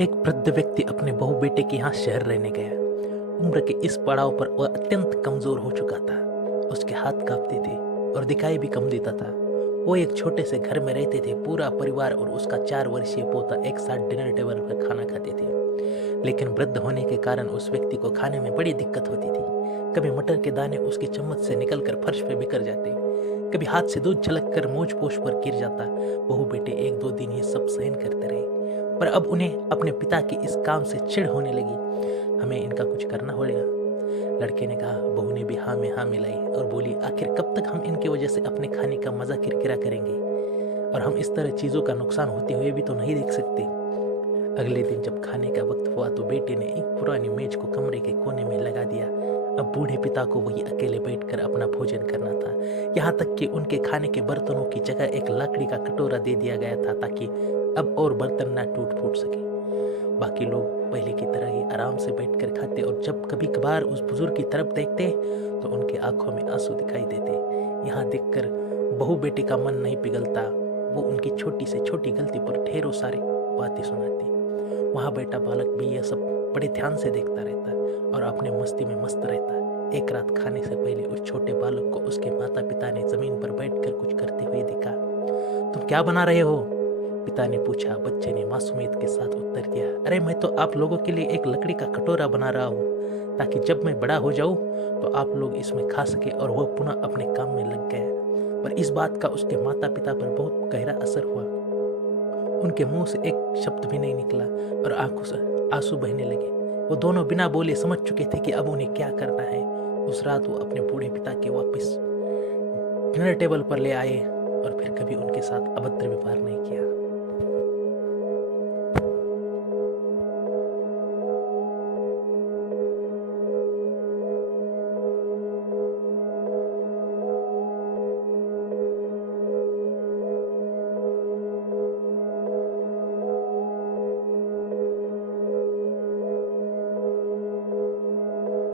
एक वृद्ध व्यक्ति अपने बहू बेटे के यहाँ शहर रहने गया। उम्र के इस पड़ाव पर वह अत्यंत कमजोर हो चुका था। उसके हाथ कांपते थे और दिखाई भी कम देता था। वो एक छोटे से घर में रहते थे। पूरा परिवार और उसका 4 वर्षीय पोता एक साथ डिनर टेबल पर खाना खाते थे। लेकिन वृद्ध होने के कारण उस व्यक्ति को खाने में बड़ी दिक्कत होती थी। कभी मटर के दाने उसकी चम्मच से निकलकर फर्श पे बिखर जाते, कभी हाथ से दूध छलक कर मोज पोछ पर गिर जाता। बहू बेटे 1-2 दिन ये सब सहन करते रहे, पर अब उन्हें अपने पिता के इस काम से चिढ़ होने लगी। हमें इनका कुछ करना होगा, लड़के ने कहा। बहू ने भी हाँ में हाँ मिलाई और बोली, आखिर कब तक हम इनकी वजह से अपने खाने का मजा किरकिरा करेंगे, और हम इस तरह चीजों का नुकसान होते हुए भी तो नहीं देख सकते। अगले दिन जब खाने का वक्त हुआ तो बेटे ने एक पुरानी मेज को कमरे के कोने में लगा दिया। अब बूढ़े पिता को वही अकेले बैठकर अपना भोजन करना था। यहाँ तक कि उनके खाने के बर्तनों की जगह एक लकड़ी का कटोरा दे दिया गया था, ताकि अब और बर्तन ना टूट फूट सके। बाकी लोग पहले की तरह ही आराम से बैठकर खाते, और जब कभी कभार उस बुजुर्ग की तरफ देखते तो उनके आंखों में आंसू दिखाई देते। यहाँ देखकर बहू बेटे का मन नहीं पिघलता। वो उनकी छोटी से छोटी गलती पर ढेरों सारी बातें सुनाती। वहाँ बैठा बालक भी यह सब बड़े ध्यान से देखता रहता और अपने मस्ती में मस्त रहता। एक रात खाने से पहले उस छोटे बालक को उसके माता पिता ने जमीन पर बैठकर कुछ करते हुए देखा। तुम क्या बना रहे हो? पिता ने पूछा। बच्चे ने मासूमियत के साथ उत्तर दिया, अरे मैं तो आप लोगों के लिए एक लकड़ी का कटोरा बना रहा हूँ, ताकि जब मैं बड़ा हो जाऊँ तो आप लोग इसमें खा सके। और वह पुनः अपने काम में लग गया। पर इस बात का उसके माता पिता पर बहुत गहरा असर हुआ। उनके मुंह से एक शब्द भी नहीं निकला और आंखों से आंसू बहने लगे। वो दोनों बिना बोले समझ चुके थे कि अब उन्हें क्या करना है। उस रात वो अपने बूढ़े पिता के वापस डिनर टेबल पर ले आए और फिर कभी उनके साथ अभद्र व्यवहार नहीं किया।